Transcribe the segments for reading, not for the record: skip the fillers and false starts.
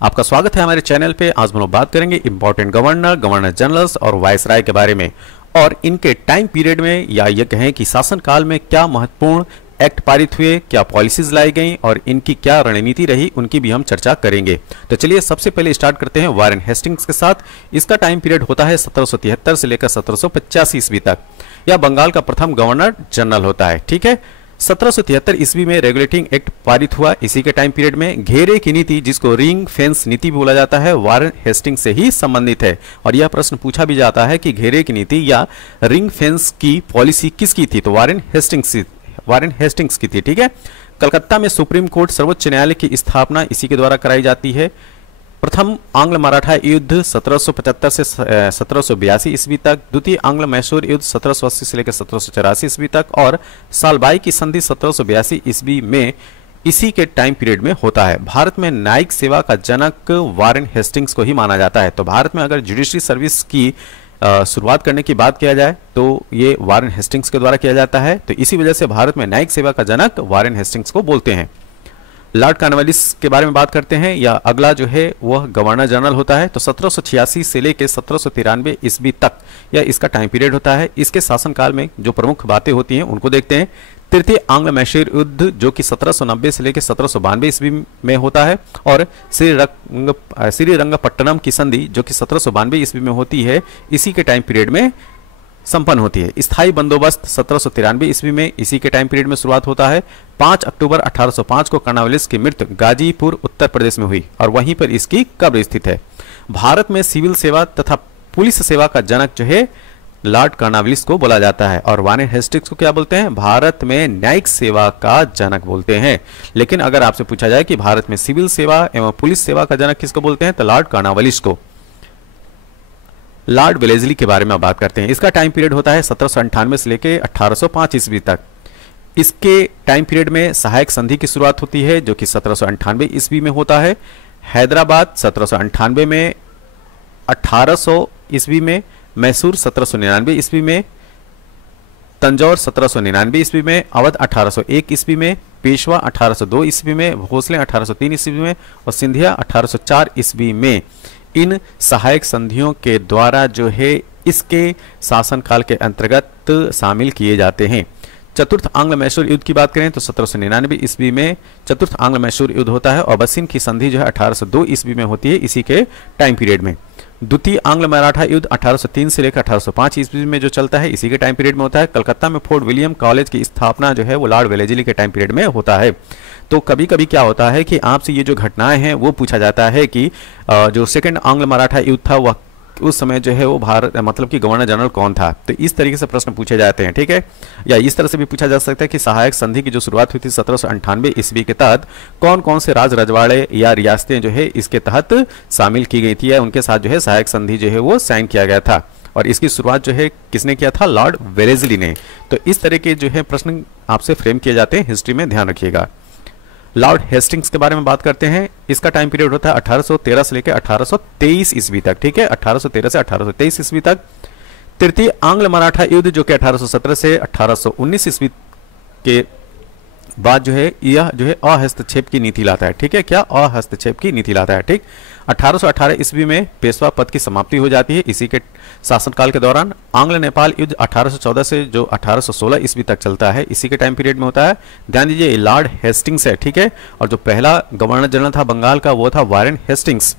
आपका स्वागत है हमारे चैनल पे। आज हम लोग बात करेंगे इंपॉर्टेंट गवर्नर, गवर्नर जनरल्स और वायसराय के बारे में और इनके टाइम पीरियड में या ये कहें कि शासनकाल में क्या महत्वपूर्ण एक्ट पारित हुए, क्या पॉलिसीज लाई गई और इनकी क्या रणनीति रही, उनकी भी हम चर्चा करेंगे। तो चलिए सबसे पहले स्टार्ट करते हैं वारेन हेस्टिंग्स के साथ। इसका टाइम पीरियड होता है 1773 से लेकर 1785 ईस्वी तक। यह बंगाल का प्रथम गवर्नर जनरल होता है। ठीक है, 1773 ईस्वी में रेगुलेटिंग एक्ट पारित हुआ। इसी के टाइम पीरियड में घेरे की नीति, जिसको रिंग फेंस नीति बोला जाता है, वारेन हेस्टिंग्स से ही संबंधित है। और यह प्रश्न पूछा भी जाता है कि घेरे की नीति या रिंग फेंस की पॉलिसी किसकी थी, तो वारेन हेस्टिंग्स की थी। ठीक है, कलकत्ता में सुप्रीम कोर्ट, सर्वोच्च न्यायालय की स्थापना इसी के द्वारा कराई जाती है। प्रथम आंग्ल मराठा युद्ध 1775 से 1782 ईस्वी तक, द्वितीय आंग्ल मैसूर युद्ध 1780 से लेकर 1784 ईस्वी तक और सालबाई की संधि 1782 ईस्वी में इसी के टाइम पीरियड में होता है। भारत में न्यायिक सेवा का जनक वारेन हेस्टिंग्स को ही माना जाता है। तो भारत में अगर जुडिशरी सर्विस की शुरुआत करने की बात किया जाए तो ये वारेन हेस्टिंग्स के द्वारा किया जाता है। तो इसी वजह से भारत में न्यायिक सेवा का जनक वारेन हेस्टिंग्स को बोलते हैं। लॉर्ड कॉर्नवालिस के बारे में बात करते हैं, या अगला जो है वह गवर्नर जनरल होता है। तो 1786 से लेकर 1793 ईस्वी तक यह इसका टाइम पीरियड होता है। इसके शासनकाल में जो प्रमुख बातें होती हैं उनको देखते हैं। तृतीय आंग्ल मैसूर युद्ध जो कि 1790 से लेकर 1792 ईस्वी में होता है और श्रीरंगपट्टनम की संधि जो कि 1792 ईस्वी में होती है, इसी के टाइम पीरियड में संपन्न होती है। स्थायी बंदोबस्त 1793 ईस्वी में इसी के टाइम पीरियड में शुरुआत होता है। 5 अक्टूबर 1805 को कॉर्नवालिस की मृत्यु गाजीपुर उत्तर प्रदेश में हुई और वहीं पर इसकी कब्र स्थित है। भारत में सिविल सेवा तथा पुलिस सेवा का जनक जो है लॉर्ड कॉर्नवालिस को बोला जाता है। और वारेन हेस्टिंग्स को क्या बोलते हैं, भारत में न्यायिक सेवा का जनक बोलते हैं। लेकिन अगर आपसे पूछा जाए कि भारत में सिविल सेवा एवं पुलिस सेवा का जनक किसको बोलते हैं, तो लॉर्ड कॉर्नवालिस को। लॉर्ड वेलेस्ली के बारे में बात करते हैं। इसका टाइम पीरियड होता है 1798 से लेकर 1805 ईस्वी तक। इसके टाइम पीरियड में सहायक संधि की शुरुआत होती है जो कि 1798 ईस्वी में होता है। हैदराबाद 1798 में, 1800 ईस्वी में, मैसूर 1799 ईस्वी में, तंजौर 1799 ईस्वी में, अवध 1801 ईस्वी में, पेशवा 1802 ईस्वी में, भोसले 1803 ईस्वी में और सिंधिया 1804 ईस्वी में इन सहायक संधियों के द्वारा जो है इसके शासनकाल के अंतर्गत शामिल किए जाते हैं। चतुर्थ आंग्ल मैसूर युद्ध की बात करें तो 1799 ईस्वी में चतुर्थ आंग्ल मैसूर युद्ध होता है और बसिन की संधि जो है 1802 ईस्वी में होती है, इसी के टाइम पीरियड में। द्वितीय आंग्ल मराठा युद्ध 1803 से लेकर 1805 ईस्वी में जो चलता है, इसी के टाइम पीरियड में होता है। कलकत्ता में फोर्ट विलियम कॉलेज की स्थापना जो है वो लॉर्ड वेलेस्ली के टाइम पीरियड में होता है। तो कभी कभी क्या होता है कि आपसे ये जो घटनाएं हैं वो पूछा जाता है कि जो सेकंड आंग्ल मराठा युद्ध था वह उस समय जो है वो भारत मतलब कि गवर्नर जनरल कौन था। तो इस तरीके से प्रश्न पूछे जाते हैं। ठीक है, या इस तरह से भी पूछा जा सकता है कि सहायक संधि की जो शुरुआत हुई थी 1798 ईस्वी के तहत कौन कौन से राज रजवाड़े या रियासतें जो है इसके तहत शामिल की गई थी या उनके साथ जो है सहायक संधि जो है वो साइन किया गया था और इसकी शुरुआत जो है किसने किया था, लॉर्ड वेलेस्ली ने। तो इस तरह के जो है प्रश्न आपसे फ्रेम किए जाते हैं, हिस्ट्री में ध्यान रखिएगा। लॉर्ड हेस्टिंग्स के बारे में बात करते हैं। इसका टाइम पीरियड होता है 1813 से लेकर 1823 ईस्वी तक। ठीक है, 1813 से 1823 ईस्वी तक। तृतीय आंग्ल मराठा युद्ध जो कि 1817 से 1819 ईस्वी के बाद जो है यह जो है अहस्तक्षेप की नीति लाता है। ठीक है, क्या अहस्तक्षेप की नीति लाता है। ठीक, 1818 ईस्वी में पेशवा पद की समाप्ति हो जाती है। इसी के शासनकाल के दौरान आंग्ल नेपाल युद्ध 1814 से जो 1816 ईस्वी तक चलता है, इसी के टाइम पीरियड में होता है। ध्यान दीजिए, लॉर्ड हेस्टिंग्स है। ठीक है, और जो पहला गवर्नर जनरल था बंगाल का वो था वारेन हेस्टिंग्स।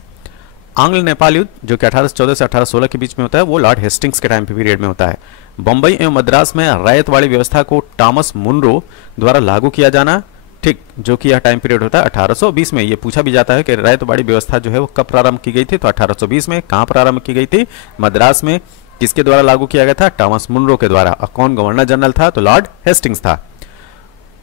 आंग्ल नेपाल युद्ध जो कि 1814 से 1816 के बीच में होता है वो लॉर्ड हेस्टिंग्स के टाइम पीरियड में होता है। बंबई एवं मद्रास में रैयतवाड़ी व्यवस्था को टॉमस मुनरो द्वारा लागू किया जाना, ठीक, जो कि यह टाइम पीरियड होता है 1820 में। ये पूछा भी जाता है कि रैयतवाड़ी व्यवस्था जो है वो कब प्रारंभ की गई थी, तो 1820 में। कहाँ प्रारंभ की गई थी, मद्रास में। किसके द्वारा लागू किया गया था, टॉमस मुनरो के द्वारा। और कौन गवर्नर जनरल था, तो लॉर्ड हेस्टिंग्स था।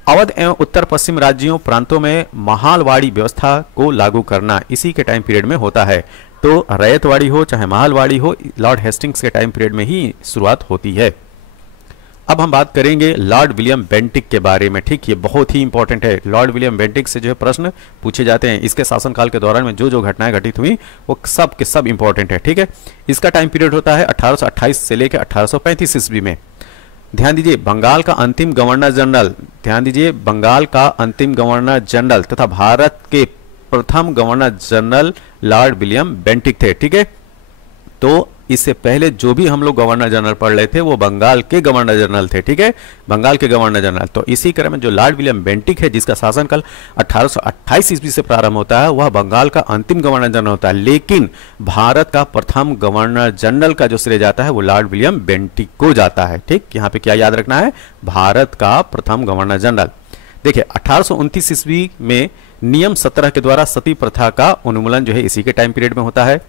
अवध एवं उत्तर पश्चिम राज्यों प्रांतों में महालवाड़ी व्यवस्था को लागू करना इसी के टाइम पीरियड में होता है। तो रैयतवाड़ी हो चाहे महालवाड़ी हो, लॉर्ड हेस्टिंग्स के टाइम पीरियड में ही शुरुआत होती है। अब हम बात करेंगे लॉर्ड विलियम बेंटिक के बारे में। ठीक, ये बहुत ही इंपॉर्टेंट है। लॉर्ड विलियम बेंटिक से जो है प्रश्न पूछे जाते हैं। इसके शासनकाल के दौरान में जो जो घटनाएं घटित हुई वो सब के सब इंपॉर्टेंट है। ठीक है, इसका टाइम पीरियड होता है 1828 से लेकर 1835 ईस्वी में। ध्यान दीजिए, बंगाल का अंतिम गवर्नर जनरल, ध्यान दीजिए, बंगाल का अंतिम गवर्नर जनरल तथा भारत के प्रथम governor general Lord William Bentinck थे। ठीक है, तो इससे पहले जो भी हम लोग गवर्नर जनरल पढ़ रहे थे वो बंगाल के गवर्नर जनरल थे। ठीक है, बंगाल के गवर्नर जनरल। तो इसी क्रम में जो लॉर्ड विलियम बेंटिक है, जिसका शासनकाल 1828 ईस्वी से प्रारंभ होता है, वह बंगाल का अंतिम गवर्नर जनरल होता है। लेकिन भारत का प्रथम गवर्नर जनरल का जो श्रेय जाता है वो लॉर्ड विलियम बेंटिक को जाता है। ठीक, यहाँ पे क्या याद रखना है, भारत का प्रथम गवर्नर जनरल। देखिए 1829 ईस्वी में नियम 17 के द्वारा सती प्रथा का उन्मूलन जो है इसी के टाइम पीरियड में होता है।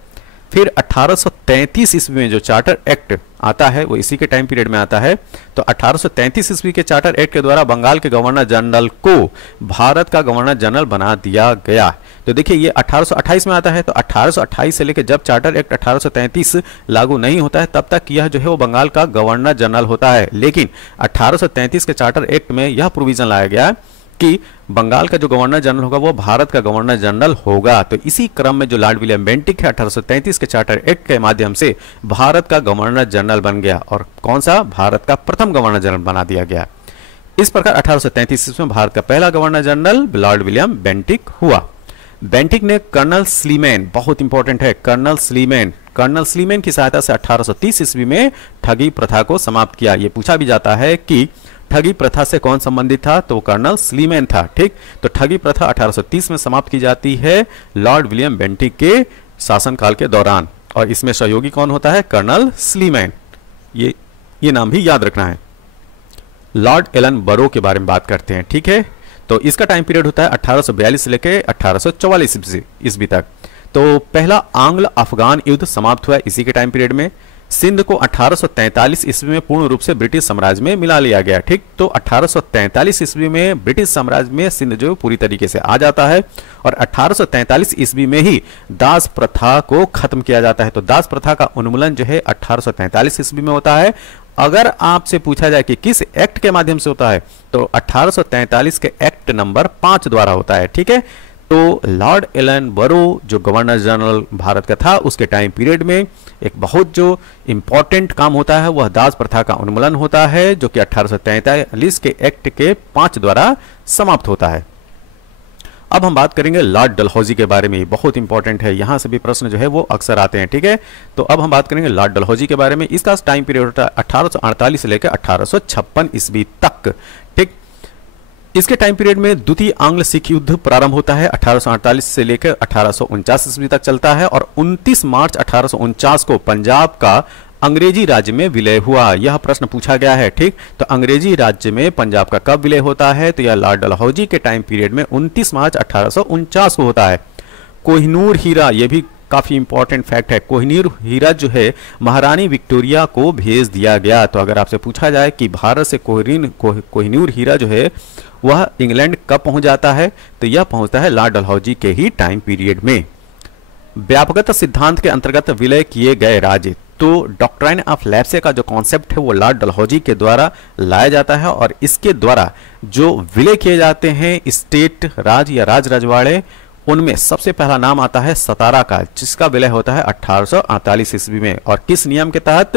फिर 1833 ईस्वी में जो चार्टर एक्ट आता है वो इसी के टाइम पीरियड में आता है। तो 1833 ईस्वी के चार्टर एक्ट के द्वारा बंगाल के गवर्नर जनरल को भारत का गवर्नर जनरल बना दिया गया। तो देखिए ये 1828 में आता है, तो 1828 से लेकर जब चार्टर एक्ट 1833 लागू नहीं होता है तब तक यह जो है वो बंगाल का गवर्नर जनरल होता है। लेकिन 1833 के चार्टर एक्ट में यह प्रोविजन लाया गया कि बंगाल का जो गवर्नर जनरल होगा वो भारत का गवर्नर जनरल होगा। तो इसी क्रम में जो लॉर्ड विलियम बेंटिक है 1833 के चार्टर एक्ट के माध्यम से भारत का गवर्नर जनरल बन गया। और कौन सा, भारत का प्रथम गवर्नर जनरल बना दिया गया। इस प्रकार 1833 में भारत का पहला governor general Lord William Bentinck हुआ। बेंटिक ने कर्नल स्लीमैन, बहुत इंपॉर्टेंट है, कर्नल स्लीमैन की सहायता से 1830 ईस्वी में ठगी प्रथा को समाप्त किया। यह पूछा भी जाता है कि ठगी प्रथा से कौन संबंधित था, तो कर्नल स्लीमैन था। ठीक, तो ठगी प्रथा 1830 में समाप्त की जाती है लॉर्ड विलियम बेंटिक के शासनकाल के दौरान। और इसमें सहयोगी कौन होता है, कर्नल स्लीमैन। ये नाम भी याद रखना है। लॉर्ड एलन बरो के बारे में बात करते हैं। ठीक है, तो इसका टाइम पीरियड होता है 1842 से लेकर 1844 ईस्वी तक। तो पहला आंग्ल अफगान युद्ध समाप्त हुआ इसी के टाइम पीरियड में। सिंध को 1843 ईस्वी में पूर्ण रूप से ब्रिटिश साम्राज्य में मिला लिया गया। ठीक, तो 1843 ईस्वी में ब्रिटिश साम्राज्य में सिंध जो पूरी तरीके से आ जाता है और 1843 ईस्वी में ही दास प्रथा को खत्म किया जाता है। तो दास प्रथा का उन्मूलन जो है 1843 ईस्वी में होता है। अगर आपसे पूछा जाए कि किस एक्ट के माध्यम से होता है, तो 1843 के एक्ट नंबर 5 द्वारा होता है। ठीक है, तो लॉर्ड एलन बरो जो गवर्नर जनरल भारत का था उसके टाइम पीरियड में एक बहुत जो इंपॉर्टेंट काम होता है वह दास प्रथा का उन्मूलन होता है, जो कि 1843 के एक्ट के 5 द्वारा समाप्त होता है। अब हम बात करेंगे लॉर्ड डलहौजी के बारे में, बहुत इंपॉर्टेंट है, यहां से भी प्रश्न जो है वो अक्सर आते हैं। ठीक है, तो अब हम बात करेंगे लॉर्ड डलहौजी के बारे में। इसका टाइम पीरियड होता है 1848 से लेकर 1856 ईस्वी तक। ठीक, इसके टाइम पीरियड में द्वितीय आंग्ल सिख युद्ध प्रारंभ होता है 1848 से लेकर 1849 ईस्वी तक चलता है और 29 मार्च 1849 को पंजाब का अंग्रेजी राज्य में विलय हुआ। यह प्रश्न पूछा गया है। ठीक, तो अंग्रेजी राज्य में पंजाब का कब विलय होता है, तो यह लॉर्ड डलहौजी के टाइम पीरियड में 29 मार्च 1849 को होता है। कोहिनूर हीरा, यह भी काफी इंपॉर्टेंट फैक्ट है, कोहिनूर हीरा जो है महारानी विक्टोरिया को भेज दिया गया। तो अगर आपसे पूछा जाए कि भारत से कोहिनूर हीरा जो है वह इंग्लैंड कब पहुंच जाता है, तो यह पहुंचता है लॉर्ड डलहौजी के ही टाइम पीरियड में। व्यापकता सिद्धांत के अंतर्गत विलय किए गए राज्य, तो डॉक्ट्राइन ऑफ लैप्से का जो कॉन्सेप्ट है वो लॉर्ड डलहौजी के द्वारा लाया जाता है और इसके द्वारा जो विलय किए जाते हैं स्टेट, राज या राज रजवाड़े, उनमें सबसे पहला नाम आता है सतारा का, जिसका विलय होता है 1848 ईस्वी में। और किस नियम के तहत,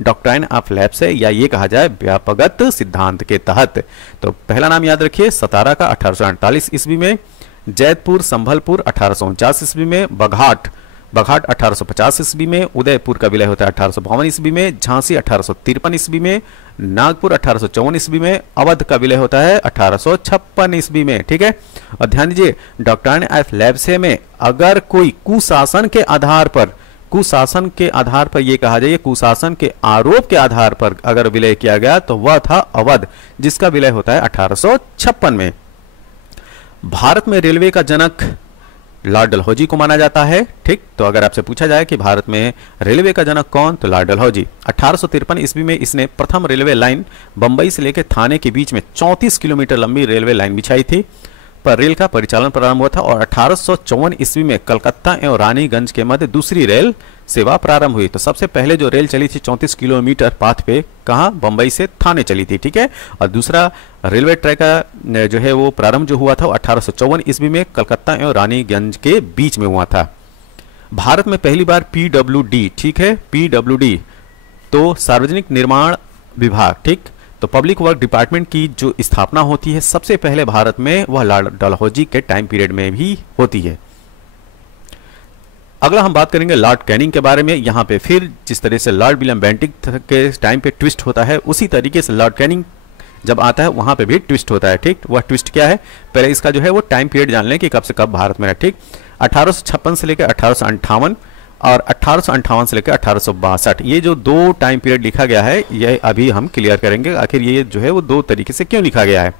डॉक्ट्राइन ऑफ लैप्से या ये कहा जाए व्यापकगत सिद्धांत के तहत। तो पहला नाम याद रखिए सतारा का 1848 ईस्वी में। जैतपुर संभलपुर 1849 ईस्वी में। बघाट 1850 ईस्वी में। उदयपुर का विलय होता है 1852 ईस्वी में। झांसी 1853 ईस्वी में। नागपुर 1854 ईस्वी में। अवध का विलय होता है 1856 ईस्वी में। ठीक है, और ध्यान दीजिए डॉक्ट्राइन ऑफ लैप्से में अगर कोई कुशासन के आधार पर यह कहा जाए कुशासन के आरोप के आधार पर अगर विलय किया गया तो वह था अवध, जिसका विलय होता है 1856 में। भारत में रेलवे का जनक लॉर्ड डलहौजी को माना जाता है। ठीक, तो अगर आपसे पूछा जाए कि भारत में रेलवे का जनक कौन, तो लॉर्ड डलहौजी। 1853 ईस्वी में इसने प्रथम रेलवे लाइन बंबई से लेकर थाने के बीच में 34 किलोमीटर लंबी रेलवे लाइन बिछाई थी, पर रेल का परिचालन प्रारंभ हुआ था। और 1854 ईस्वी में कलकत्ता एवं रानीगंज के मध्य दूसरी रेल सेवा प्रारंभ हुई। तो सबसे पहले जो रेल चली थी 34 किलोमीटर पाथ पे, कहाँ, बंबई से थाने चली थी। ठीक है, और दूसरा रेलवे ट्रैक का जो है वो प्रारंभ जो हुआ था 1854 ईस्वी में कलकत्ता एवं रानीगंज के बीच में हुआ था। भारत में पहली बार PWD, ठीक है, PWD तो सार्वजनिक निर्माण विभाग, ठीक, तो पब्लिक वर्क डिपार्टमेंट की जो स्थापना होती है सबसे पहले भारत में, वह लॉर्ड डलहौजी के टाइम पीरियड में भी होती है। अगला हम बात करेंगे लॉर्ड कैनिंग के बारे में। यहाँ पे फिर जिस तरह से लॉर्ड विलियम बेंटिक के टाइम पे ट्विस्ट होता है, उसी तरीके से लॉर्ड कैनिंग जब आता है वहां पे भी ट्विस्ट होता है। ठीक, वह ट्विस्ट क्या है, पहले इसका जो है वो टाइम पीरियड जान लें कि कब से कब भारत में रहा। ठीक, 1856 से लेकर 1858 और 1858 से लेकर 1862, ये जो दो टाइम पीरियड लिखा गया है ये अभी हम क्लियर करेंगे आखिर ये जो है वो दो तरीके से क्यों लिखा गया है।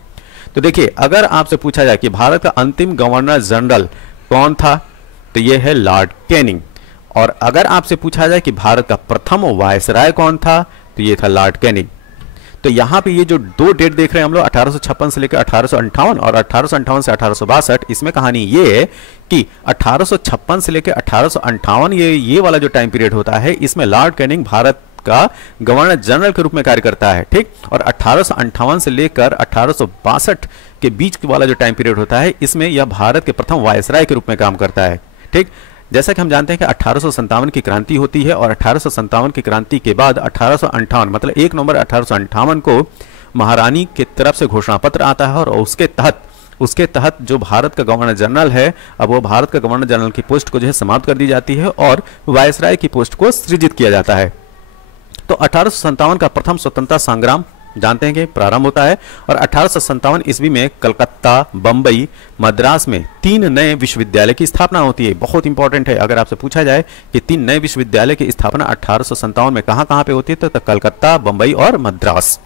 तो देखिए, अगर आपसे पूछा जाए कि भारत का अंतिम गवर्नर जनरल कौन था, तो ये है लॉर्ड कैनिंग। और अगर आपसे पूछा जाए कि भारत का प्रथम वायसराय कौन था, तो ये था लॉर्ड कैनिंग। तो यहाँ पे ये जो दो डेट देख रहे हैं हम लोग, 1856 से लेकर 1858 और 1858 से 1862, इसमें कहानी ये है कि 1856 से लेकर 1858 ये वाला जो टाइम पीरियड होता है, इसमें लॉर्ड कैनिंग भारत का गवर्नर जनरल के रूप में कार्य करता है। ठीक, और 1858 से लेकर 1862 के बीच वाला जो टाइम पीरियड होता है, इसमें यह भारत के प्रथम वायसराय के रूप में काम करता है। ठीक, जैसा कि हम जानते हैं कि 1857 की क्रांति होती है और 1857 की क्रांति के बाद 1858 मतलब 1 नवंबर 1858 को महारानी की तरफ से घोषणा पत्र आता है और उसके तहत जो भारत का गवर्नर जनरल है, अब वो भारत का गवर्नर जनरल की पोस्ट को जो है समाप्त कर दी जाती है और वायसराय की पोस्ट को सृजित किया जाता है। तो 1857 का प्रथम स्वतंत्रता संग्राम जानते हैं कि प्रारंभ होता है और 1857 ईस्वी में कलकत्ता, बंबई, मद्रास में 3 नए विश्वविद्यालय की स्थापना होती है। बहुत इंपॉर्टेंट है, अगर आपसे पूछा जाए कि 3 नए विश्वविद्यालय की स्थापना 1857 में कहां पे होती है, तो कलकत्ता, बंबई और मद्रास।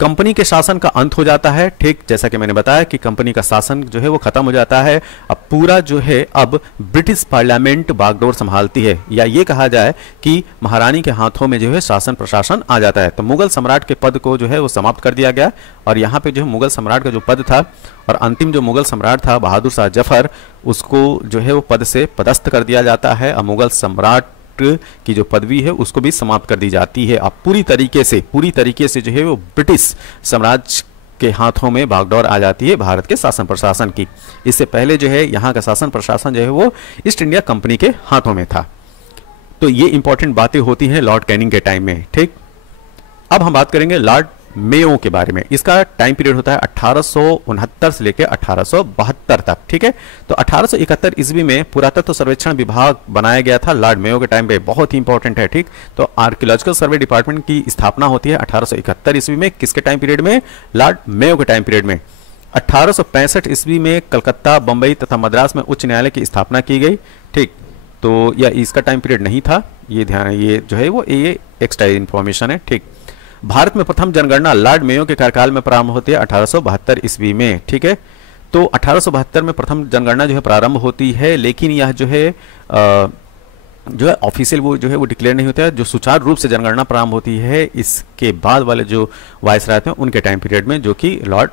कंपनी के शासन का अंत हो जाता है। ठीक, जैसा कि मैंने बताया कि कंपनी का शासन जो है वो खत्म हो जाता है। अब पूरा जो है अब ब्रिटिश पार्लियामेंट बागडोर संभालती है, या ये कहा जाए कि महारानी के हाथों में जो है शासन प्रशासन आ जाता है। तो मुगल सम्राट के पद को जो है वो समाप्त कर दिया गया और यहाँ पे जो है मुगल सम्राट का जो पद था और अंतिम जो मुगल सम्राट था बहादुर शाह जफर, उसको जो है वो पद से पदस्थ कर दिया जाता है और मुगल सम्राट की जो पदवी है उसको भी समाप्त कर दी जाती है। अब पूरी तरीके से जो है वो ब्रिटिश साम्राज्य के हाथों में बागडोर आ जाती है भारत के शासन प्रशासन की। इससे पहले जो है यहाँ का शासन प्रशासन जो है वो ईस्ट इंडिया कंपनी के हाथों में था। तो ये इंपॉर्टेंट बातें होती हैं लॉर्ड कैनिंग के टाइम में। ठीक, अब हम बात करेंगे लॉर्ड मेयो के बारे में। इसका टाइम पीरियड होता है 1869 से लेकर 1872 तक। ठीक है, तो 1871 ईस्वी में पुरातत्व सर्वेक्षण विभाग बनाया गया था लॉर्ड मेयो के टाइम पे, बहुत ही इंपॉर्टेंट है। ठीक, तो आर्कियोलॉजिकल सर्वे डिपार्टमेंट की स्थापना होती है 1871 ईस्वी में। किसके टाइम पीरियड में? लॉर्ड मेयो के टाइम पीरियड में। 1865 ईस्वी में कलकत्ता, बंबई तथा मद्रास में उच्च न्यायालय की स्थापना की गई। ठीक, तो यह इसका टाइम पीरियड नहीं था, ये ध्यान, ये जो है वो ये एक्स्ट्रा इन्फॉर्मेशन है। ठीक, भारत में प्रथम जनगणना लॉर्ड मेयो के कार्यकाल में प्रारंभ होती है 1872 ईस्वी में। ठीक है, तो 1872 में प्रथम जनगणना जो है प्रारंभ होती है, लेकिन यह जो है ऑफिशियल वो जो है वो डिक्लेयर नहीं होता है। जो सुचारू रूप से जनगणना प्रारंभ होती है इसके बाद वाले जो वायसराय थे उनके टाइम पीरियड में, जो कि लॉर्ड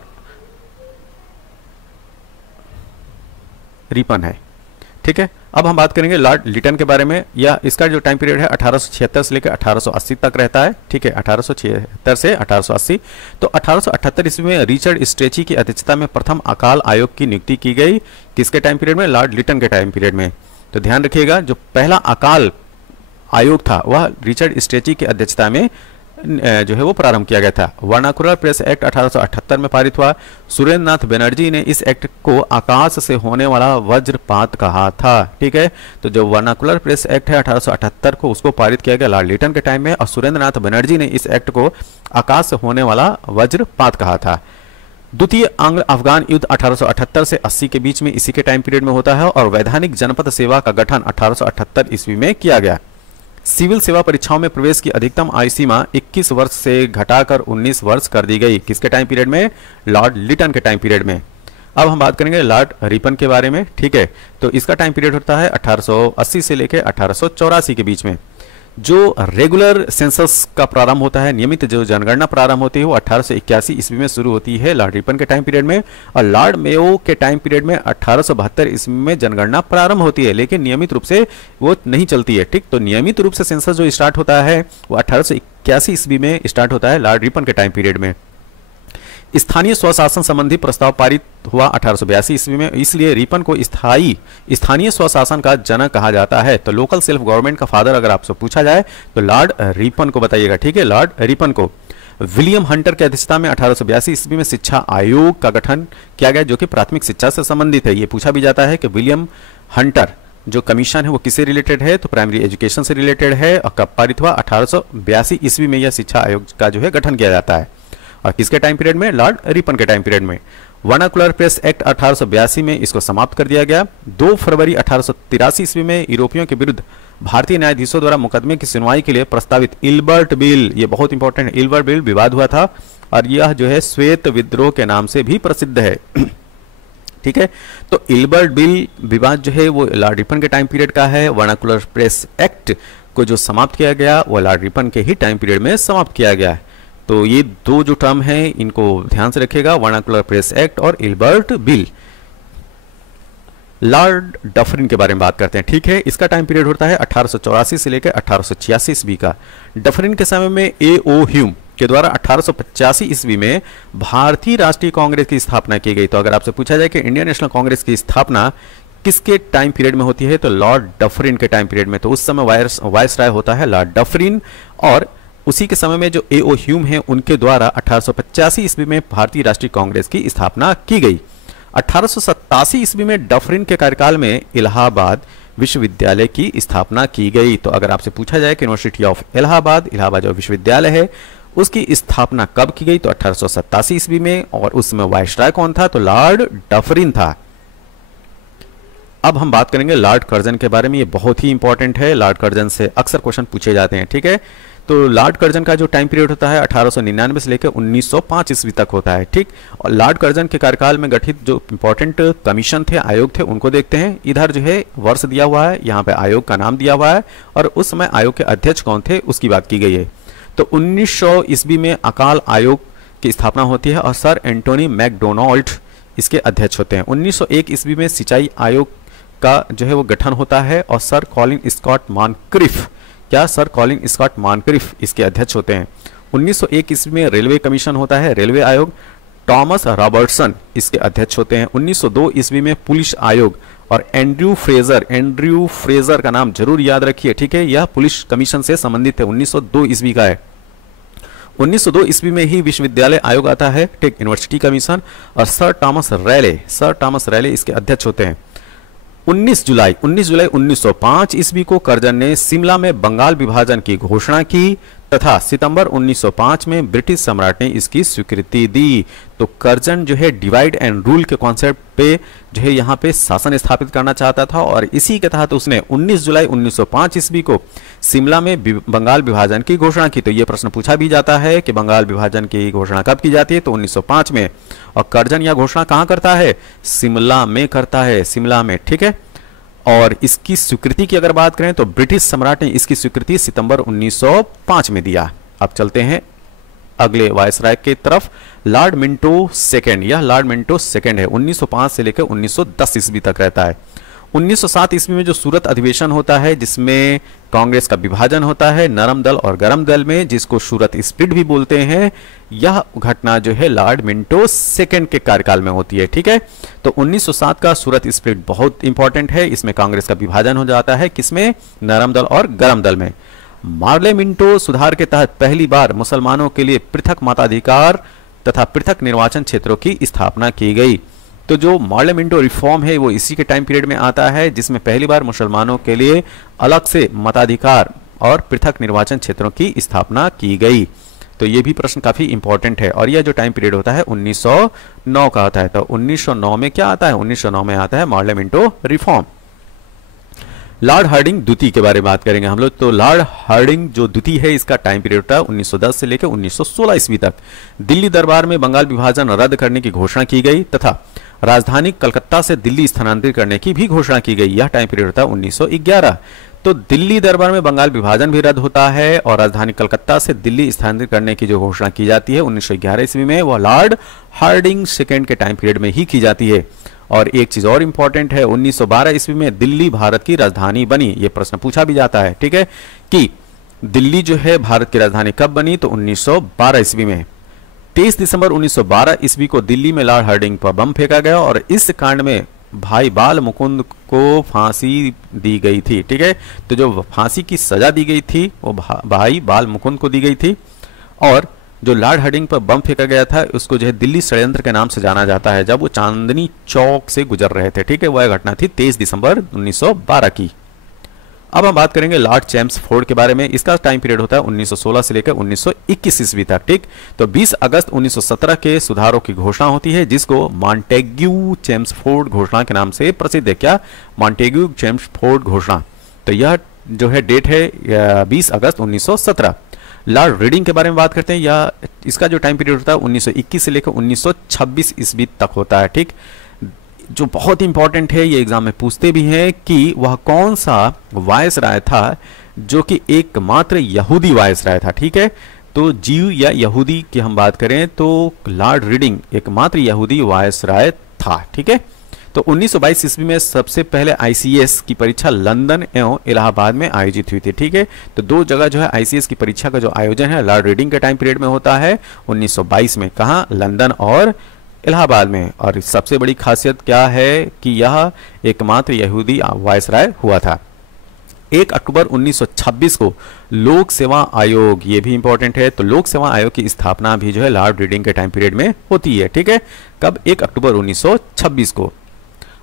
रिपन है। ठीक है, अब हम बात करेंगे लॉर्ड लिटन के बारे में। या इसका जो टाइम पीरियड है 1876 से लेकर 1880 तक रहता है। ठीक है, 1876 से 1880। तो 1878 ईस्वी में रिचर्ड स्ट्रेची की अध्यक्षता में प्रथम अकाल आयोग की नियुक्ति की गई। किसके टाइम पीरियड में? लॉर्ड लिटन के टाइम पीरियड में। तो ध्यान रखिएगा, जो पहला अकाल आयोग था वह रिचर्ड स्ट्रेची की अध्यक्षता में जो है वो प्रारंभ किया गया था। वर्नाकुलर प्रेस एक्ट 1878 में पारित हुआ। सुरेंद्र नाथ बनर्जी ने इस एक्ट को आकाश से होने वाला वज्रपात कहा था। ठीक है, तो जो वर्नाकुलर प्रेस एक्ट है 1878 को, उसको पारित किया गया लॉर्ड लिटन के टाइम में और सुरेंद्र नाथ बनर्जी ने इस एक्ट को आकाश से होने वाला वज्रपात कहा था। द्वितीय आंग्ल अफगान युद्ध 1878 से 80 के बीच में इसी के टाइम पीरियड में होता है और वैधानिक जनपद सेवा का गठन 1878 ईस्वी में किया गया। सिविल सेवा परीक्षाओं में प्रवेश की अधिकतम आयु सीमा 21 वर्ष से घटाकर 19 वर्ष कर दी गई। किसके टाइम पीरियड में? लॉर्ड लिटन के टाइम पीरियड में। अब हम बात करेंगे लॉर्ड रिपन के बारे में। ठीक है, तो इसका टाइम पीरियड होता है 1880 से लेकर 1884 के बीच में। जो रेगुलर सेंसस का प्रारंभ होता है, नियमित जो जनगणना प्रारंभ होती है वो 1881 ईस्वी में शुरू होती है लॉर्ड रिपन के टाइम पीरियड में और लॉर्ड मेयो के टाइम पीरियड में 1872 ईस्वी में जनगणना प्रारंभ होती है, लेकिन नियमित रूप से वो नहीं चलती है। ठीक, तो नियमित रूप से सेंसस जो स्टार्ट होता है वो 1881 ईस्वी में स्टार्ट होता है लॉर्ड रिपन के टाइम पीरियड में। स्थानीय स्वशासन संबंधी प्रस्ताव पारित हुआ 1882 ईस्वी में, इसलिए रिपन को स्थानीय स्वशासन का जनक कहा जाता है। तो लोकल सेल्फ गवर्नमेंट का फादर अगर आपसे पूछा जाए तो लॉर्ड रिपन को बताइएगा। ठीक है, लॉर्ड रिपन को। विलियम हंटर की अध्यक्षता में 1882 ईस्वी में शिक्षा आयोग का गठन किया गया, जो कि प्राथमिक शिक्षा से संबंधित है। ये पूछा भी जाता है कि विलियम हंटर जो कमीशन है वो किससे रिलेटेड है, तो प्राइमरी एजुकेशन से रिलेटेड है, और कब पारित हुआ, 1882 ईस्वी में यह शिक्षा आयोग का जो है गठन किया जाता है। और किसके टाइम पीरियड में, लॉर्ड रिपन के टाइम पीरियड में। वर्नाकुलर प्रेस एक्ट 1882 में इसको समाप्त कर दिया गया। 2 फरवरी 1883 ईस्वी में यूरोपियों के विरुद्ध भारतीय न्यायाधीशों द्वारा मुकदमे की सुनवाई के लिए प्रस्तावित इल्बर्ट बिल, ये बहुत इंपॉर्टेंट है, इल्बर्ट बिल विवाद हुआ था, और यह जो है श्वेत विद्रोह के नाम से भी प्रसिद्ध है। ठीक है, तो इल्बर्ट बिल विवाद जो है वो लॉर्ड रिपन के टाइम पीरियड का है। वर्नाकुलर प्रेस एक्ट को जो समाप्त किया गया वो लॉर्ड रिपन के ही टाइम पीरियड में समाप्त किया गया है। तो ये दो जो टर्म है इनको ध्यान से रखिएगा, वर्नाकुलर प्रेस एक्ट और इल्बर्ट बिल। लॉर्ड डफरिन के बारे में बात करते हैं। ठीक है, इसका टाइम पीरियड होता है 1884 से लेकर 1886 ईस्वी का। डफरिन के समय में A.O. ह्यूम के द्वारा 1885 ईस्वी में भारतीय राष्ट्रीय कांग्रेस की स्थापना की गई। तो अगर आपसे पूछा जाए कि इंडियन नेशनल कांग्रेस की स्थापना किसके टाइम पीरियड में होती है, तो लॉर्ड डफरिन के टाइम पीरियड में। तो उस समय वायसराय होता है लॉर्ड डफरिन, और उसी के समय में जो A.O. ह्यूम है उनके द्वारा 1885 ईस्वी में भारतीय राष्ट्रीय कांग्रेस की स्थापना की गई। 1887 ईस्वी में डफरिन के कार्यकाल में इलाहाबाद विश्वविद्यालय की स्थापना की गई। तो अगर आपसे पूछा जाए कि यूनिवर्सिटी ऑफ इलाहाबाद, इलाहाबाद जो विश्वविद्यालय है उसकी स्थापना कब की गई, तो 1887 ईस्वी में, और उस समय वायसराय कौन था, तो लॉर्ड डफरिन था। अब हम बात करेंगे लॉर्ड कर्जन के बारे में, ये बहुत ही इंपॉर्टेंट है, लॉर्ड कर्जन से अक्सर क्वेश्चन पूछे जाते हैं। ठीक है, तो लॉर्ड कर्जन का जो टाइम पीरियड होता है 1899 से लेकर 1905 ईस्वी तक होता है। ठीक, और लॉर्ड कर्जन के कार्यकाल में गठित जो इंपॉर्टेंट कमीशन थे, आयोग थे, उनको देखते हैं। इधर जो है वर्ष दिया हुआ है, यहाँ पे आयोग का नाम दिया हुआ है, और उस समय आयोग के अध्यक्ष कौन थे उसकी बात की गई है। तो 1900 ईस्वी में अकाल आयोग की स्थापना होती है और सर एंटोनी मैकडोनाल्ड इसके अध्यक्ष होते हैं। 1901 ईस्वी में सिंचाई आयोग का जो है वो गठन होता है, और सर कॉलिन स्कॉट मॉनक्रिफ, क्या सर कॉलिन स्कॉट मॉनक्रिफ इसके अध्यक्ष होते हैं। 1901 ईस्वी में रेलवे कमीशन होता है, रेलवे आयोग, टॉमस रॉबर्टसन इसके अध्यक्ष होते हैं। 1902 ईस्वी में पुलिस आयोग, और एंड्रयू फ्रेजर का नाम जरूर याद रखिए। ठीक है, यह पुलिस कमीशन से संबंधित है, 1902 ईस्वी का है। 1902 ईस्वी में ही विश्वविद्यालय आयोग आता है, ठीक, यूनिवर्सिटी कमीशन, और सर टॉमस रैले इसके अध्यक्ष होते हैं। 19 जुलाई 1905 ईस्वी को कर्जन ने शिमला में बंगाल विभाजन की घोषणा की, तथा सितंबर 1905 में ब्रिटिश सम्राट ने इसकी स्वीकृति दी। तो कर्जन जो है डिवाइड एंड रूल के कॉन्सेप्ट पे जो है यहाँ पे शासन स्थापित करना चाहता था, और इसी के तहत उसने 19 जुलाई 1905 ईस्वी को शिमला में बंगाल विभाजन की घोषणा की। तो ये प्रश्न पूछा भी जाता है कि बंगाल विभाजन की घोषणा कब की जाती है, तो 1905 में, और कर्जन यह घोषणा कहाँ करता है, शिमला में करता है, शिमला में। ठीक है, और इसकी स्वीकृति की अगर बात करें तो ब्रिटिश सम्राट ने इसकी स्वीकृति सितंबर 1905 में दिया। अब चलते हैं अगले वायसराय की तरफ, लॉर्ड मिंटो सेकेंड। यह लॉर्ड मिंटो सेकेंड है, 1905 से लेकर 1910 ईस्वी तक रहता है। 1907 ईस्वी में जो सूरत अधिवेशन होता है जिसमें कांग्रेस का विभाजन होता है नरम दल और गरम दल में, जिसको सूरत स्प्लिट भी बोलते हैं, यह घटना जो है लॉर्ड मिंटो सेकेंड के कार्यकाल में होती है। ठीक है, तो 1907 का सूरत स्प्लिट बहुत इंपॉर्टेंट है, इसमें कांग्रेस का विभाजन हो जाता है, किसमें, नरम दल और गरम दल में। मार्ले मिंटो सुधार के तहत पहली बार मुसलमानों के लिए पृथक मताधिकार तथा पृथक निर्वाचन क्षेत्रों की स्थापना की गई। तो जो मार्ले मिंटो रिफॉर्म है वो इसी के टाइम पीरियड में आता है, जिसमें पहली बार मुसलमानों के लिए अलग से मताधिकार और पृथक निर्वाचन क्षेत्रों की स्थापना की गई। तो ये भी प्रश्न काफी इंपॉर्टेंट है, और यह जो टाइम पीरियड होता है 1909 का आता है। तो 1909 में क्या आता है, 1909 में आता है Morley Minto reform. Lord Hardinge द्वितीय के बारे में बात करेंगे हम लोग। तो लॉर्ड हार्डिंग जो द्वितीय है इसका टाइम पीरियड होता है 1910 से लेकर 1916 ईस्वी तक। दिल्ली दरबार में बंगाल विभाजन रद्द करने की घोषणा की गई तथा राजधानी कलकत्ता से दिल्ली स्थानांतरित करने की भी घोषणा की गई। यह टाइम पीरियड होता है 1911। तो दिल्ली दरबार में बंगाल विभाजन भी रद्द होता है और राजधानी कलकत्ता से दिल्ली स्थानांतरित करने की जो घोषणा की जाती है 1911 ईस्वी में, वह लॉर्ड हार्डिंग सेकेंड के टाइम पीरियड में ही की जाती है। और एक चीज और इंपॉर्टेंट है, 1912 ईस्वी में दिल्ली भारत की राजधानी बनी। यह प्रश्न पूछा भी जाता है, ठीक है, कि दिल्ली जो है भारत की राजधानी कब बनी, तो 1912 ईस्वी में। 23 दिसंबर 1912 ईस्वी को दिल्ली में लॉर्ड हार्डिंग पर बम फेंका गया और इस कांड में भाई बाल मुकुंद को फांसी दी गई थी। ठीक है, तो जो फांसी की सजा दी गई थी वो भाई बाल मुकुंद को दी गई थी। और जो लॉर्ड हार्डिंग पर बम फेंका गया था उसको जो है दिल्ली षड्यंत्र के नाम से जाना जाता है, जब वो चांदनी चौक से गुजर रहे थे। ठीक है, वह घटना थी 23 दिसंबर 1912 की। अब हम बात करेंगे लॉर्ड चैम्सफोर्ड के बारे में। इसका टाइम पीरियड होता है 1916 से लेकर 1921 ईस्वी तक। ठीक, तो 20 अगस्त 1917 के सुधारों की घोषणा होती है, जिसको मॉन्टेग्यू चैम्सफोर्ड घोषणा के नाम से प्रसिद्ध है। क्या? मॉन्टेग्यू चैम्सफोर्ड घोषणा। तो यह जो है डेट है 20 अगस्त 1917। लॉर्ड रीडिंग के बारे में बात करते हैं। या इसका जो टाइम पीरियड होता है 1921 से लेकर 1926 ईस्वी तक होता है। ठीक, जो बहुत इंपॉर्टेंट है, ये एग्जाम में पूछते भी हैं कि वह कौन सा वायसराय था जो कि एकमात्र यहूदी वायसराय था। ठीक है, तो जीव या यहूदी की हम बात करें तो लॉर्ड रीडिंग एकमात्र यहूदी वायसराय था। ठीक है, तो 1922 ईस्वी में सबसे पहले आईसीएस की परीक्षा लंदन एवं इलाहाबाद में आयोजित हुई थी। ठीक है, तो दो जगह जो है आईसीएस की परीक्षा का जो आयोजन है लॉर्ड रीडिंग के टाइम पीरियड में होता है 1922 में। कहाँ? लंदन और इलाहाबाद में। और सबसे बड़ी खासियत क्या है कि यह एकमात्र यहूदी वायसराय हुआ था। 1 अक्टूबर 1926 को लोक सेवा आयोग, ये भी इंपॉर्टेंट है, तो लोक सेवा आयोग की स्थापना भी जो है लॉर्ड रीडिंग के टाइम पीरियड में होती है। ठीक है, कब? 1 अक्टूबर 1926 को।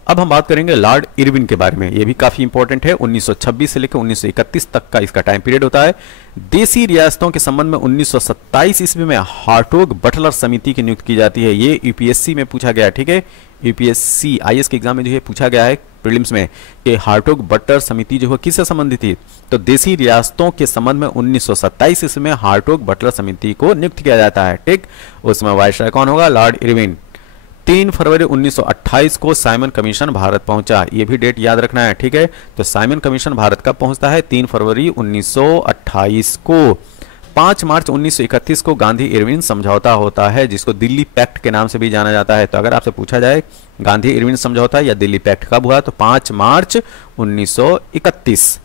अब हम बात करेंगे लॉर्ड इरविन के बारे में। ये भी काफी इंपॉर्टेंट है। 1926 से लेकर 1931 तक का इसका टाइम पीरियड होता है। देसी रियासतों के संबंध में 1927 ईस्वी में हार्टोग बटलर समिति की नियुक्ति की जाती है। ये यूपीएससी में पूछा गया है। ठीक है, यूपीएससी आईएएस के एग्जाम में जो है पूछा गया है प्रीलिम्स में कि हार्टोग बटलर समिति जो है किससे संबंधित थी, तो देसी रियासतों के संबंध में 1927 ईस्वी में हार्टोग बटलर समिति को नियुक्त किया जाता है। ठीक, उसमें वायसराय कौन होगा? Lord Irwin. 3 फरवरी 1928 को साइमन कमीशन भारत पहुंचा। ये भी डेट याद रखना है। ठीक है, तो साइमन कमीशन भारत कब पहुंचता है? 3 फरवरी 1928 को। 5 मार्च 1931 को गांधी इरविन समझौता होता है, जिसको दिल्ली पैक्ट के नाम से भी जाना जाता है। तो अगर आपसे पूछा जाए गांधी इरविन समझौता या दिल्ली पैक्ट कब हुआ, तो 5 मार्च 1931।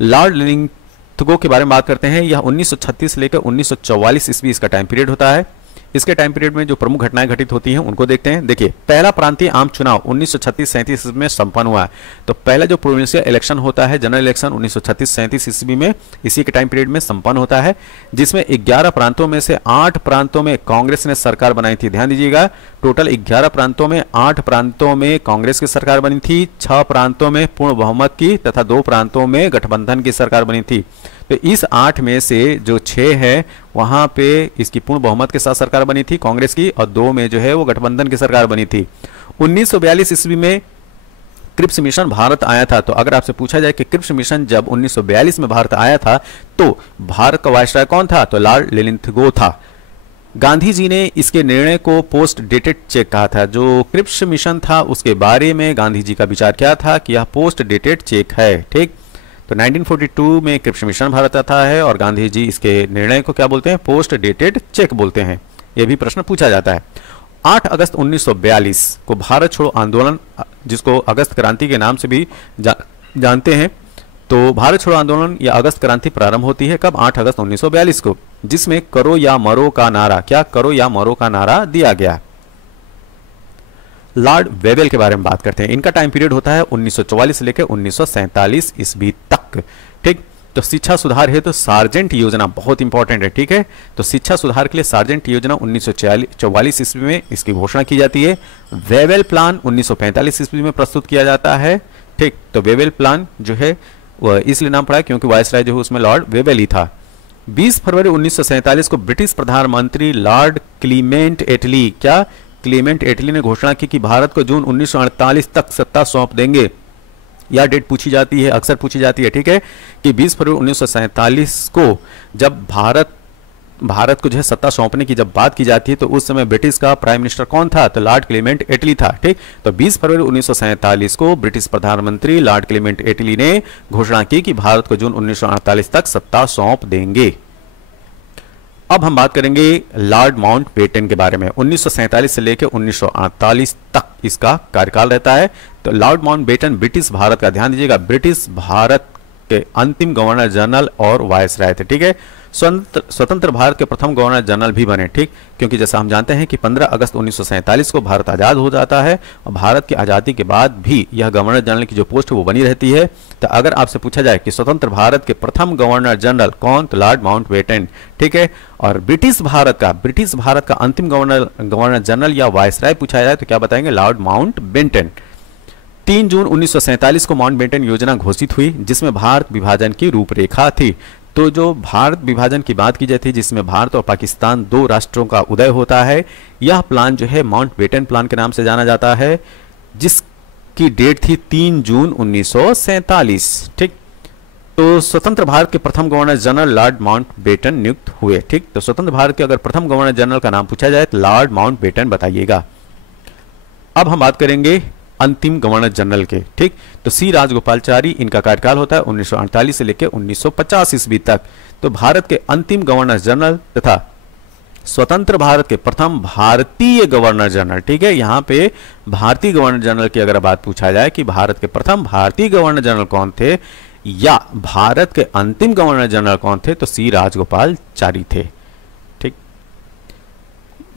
लॉर्ड लिंथगो के बारे में बात करते हैं। यह 1936 से लेकर 1944 ईस्वी इसका टाइम पीरियड होता है। इसके टाइम पीरियड में जो प्रमुख घटनाएं घटित होती हैं उनको देखते हैं। देखिए, पहला प्रांतीय आम चुनाव 1936-37 में संपन्न हुआ है। तो पहला जो प्रोविंशियल इलेक्शन होता है, जनरल इलेक्शन 1936-37 ईस्वी में इसी के टाइम पीरियड में संपन्न होता है, जिसमें 11 प्रांतों में से 8 प्रांतों में कांग्रेस ने सरकार बनाई थी। ध्यान दीजिएगा, टोटल 11 प्रांतों में 8 प्रांतों में कांग्रेस की सरकार बनी थी, 6 प्रांतों में पूर्ण बहुमत की तथा 2 प्रांतों में गठबंधन की सरकार बनी थी। तो इस 8 में से जो 6 है वहां पे इसकी पूर्ण बहुमत के साथ सरकार बनी थी कांग्रेस की, और 2 में जो है वो गठबंधन की सरकार बनी थी। 1942 ईस्वी में क्रिप्स मिशन भारत आया था। तो अगर आपसे पूछा जाए कि क्रिप्स मिशन जब 1942 में भारत आया था तो भारत का वायसराय कौन था, तो लॉर्ड लिंथगो था। गांधी जी ने इसके निर्णय को पोस्ट डेटेड चेक कहा था। जो क्रिप्स मिशन था उसके बारे में गांधी जी का विचार क्या था कि यह पोस्ट डेटेड चेक है। ठीक, तो 1942 में क्रिप्स मिशन भारत आता है और गांधी जी इसके निर्णय को क्या बोलते हैं? पोस्ट डेटेड चेक बोलते हैं। यह भी प्रश्न पूछा जाता है। 8 अगस्त 1942 को भारत छोड़ो आंदोलन, जिसको अगस्त क्रांति के नाम से भी जानते हैं, तो भारत छोड़ो आंदोलन या अगस्त क्रांति प्रारंभ होती है कब? 8 अगस्त 1942 को, जिसमें करो या मरो का नारा, क्या करो या मरो का नारा दिया गया। लॉर्ड वेवेल के बारे में बात करते हैं। इनका टाइम पीरियड होता है 1944 से लेकर 1947 ईस्वी तक। ठीक, तो शिक्षा सुधार है तो सार्जेंट योजना बहुत इंपॉर्टेंट है। ठीक है, तो शिक्षा सुधार के लिए सार्जेंट योजना 1944 ईस्वी में इसकी घोषणा की जाती है। वेवेल प्लान 1945 ईस्वी में प्रस्तुत किया जाता है। ठीक, तो वेवेल प्लान जो है वह इसलिए नाम पड़ा क्योंकि वायसराय जो है उसमें लॉर्ड वेवेल ही था। 20 फरवरी 1947 को ब्रिटिश प्रधानमंत्री लॉर्ड क्लीमेंट एटली, क्या क्लीमेंट एटली ने घोषणा की कि भारत को जून 1948 तक सत्ता सौंप देंगे। यह डेट पूछी जाती है, अक्सर पूछी जाती है। ठीक है, कि 20 फरवरी 1947 को जब भारत को जो है सत्ता सौंपने की जब बात की जाती है तो उस समय ब्रिटिश का प्राइम मिनिस्टर कौन था, तो लॉर्ड क्लीमेंट एटली था। ठीक, तो 20 फरवरी 1947 को ब्रिटिश प्रधानमंत्री लॉर्ड क्लीमेंट एटली ने घोषणा की कि भारत को जून 1948 तक सत्ता सौंप देंगे। अब हम बात करेंगे लॉर्ड माउंटबेटन के बारे में। 1947 से लेकर 1948 तक इसका कार्यकाल रहता है। तो लॉर्ड माउंटबेटन ब्रिटिश भारत का, ध्यान दीजिएगा, ब्रिटिश भारत के अंतिम गवर्नर जनरल और वायसराय थे। ठीक है, स्वतंत्र भारत के प्रथम गवर्नर जनरल भी बने, ठीक, क्योंकि जैसा हम जानते हैं कि 15 अगस्त 1947 को भारत आज़ाद हो जाता है और भारत की आज़ादी के बाद भी यह गवर्नर जनरल की जो पोस्ट है वो बनी रहती है। तो अगर आपसे पूछा जाए कि स्वतंत्र भारत के प्रथम गवर्नर जनरल कौन, तो लॉर्ड माउंटबेटन, ठीक है। और ब्रिटिश भारत का अंतिम गवर्नर जनरल या वायसराय पूछा जाए तो क्या बताएंगे, लॉर्ड माउंटबेटन। 3 जून 1947 को माउंटबेटन योजना घोषित हुई, जिसमें भारत विभाजन की रूपरेखा थी। तो जो भारत विभाजन की बात की जाती है, जिसमें भारत और पाकिस्तान 2 राष्ट्रों का उदय होता है, यह प्लान जो है माउंटबेटन प्लान के नाम से जाना जाता है, जिसकी डेट थी 3 जून 1947, ठीक। तो स्वतंत्र भारत के प्रथम गवर्नर जनरल लॉर्ड माउंटबेटन नियुक्त हुए, ठीक। तो स्वतंत्र भारत के अगर प्रथम गवर्नर जनरल का नाम पूछा जाए तो लॉर्ड माउंटबेटन बताइएगा। अब हम बात करेंगे अंतिम गवर्नर जनरल के, ठीक। तो सी राजगोपालाचारी, इनका कार्यकाल होता है 1948 से लेकर 1950 ईस्वी तक। तो भारत के अंतिम गवर्नर जनरल तथा स्वतंत्र भारत के प्रथम भारतीय गवर्नर जनरल, ठीक है। यहां पे भारतीय गवर्नर जनरल की अगर बात पूछा जाए कि भारत के प्रथम भारतीय गवर्नर जनरल कौन थे या भारत के अंतिम गवर्नर जनरल कौन थे, तो सी राजगोपालाचारी थे, ठीक।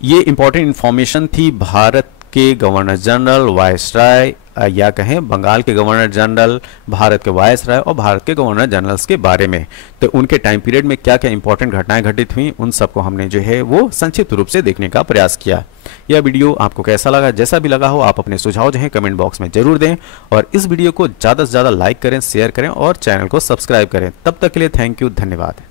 ये इंपॉर्टेंट इंफॉर्मेशन थी भारत के गवर्नर जनरल, वायसराय या कहें बंगाल के गवर्नर जनरल, भारत के वायसराय और भारत के गवर्नर जनरल्स के बारे में। तो उनके टाइम पीरियड में क्या क्या इंपॉर्टेंट घटनाएं घटित हुई, उन सबको हमने जो है वो संक्षिप्त रूप से देखने का प्रयास किया। यह वीडियो आपको कैसा लगा, जैसा भी लगा हो आप अपने सुझाव जो है कमेंट बॉक्स में जरूर दें और इस वीडियो को ज़्यादा से ज़्यादा लाइक करें, शेयर करें और चैनल को सब्सक्राइब करें। तब तक के लिए थैंक यू, धन्यवाद।